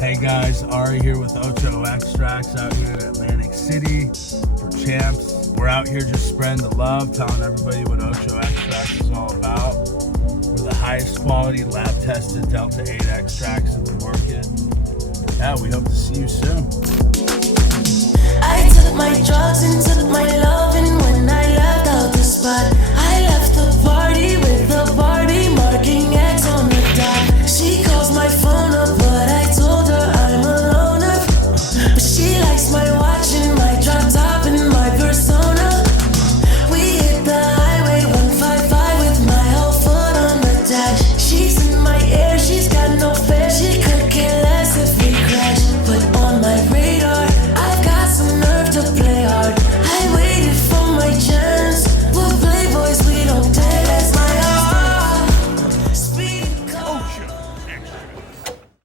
Hey guys, Ari here with Ocho Extracts out here at Atlantic City for Champs. We're out here just spreading the love, telling everybody what Ocho Extracts is all about. We're the highest quality lab tested Delta 8 extracts in the market. Yeah, we hope to see you soon. I took my drugs into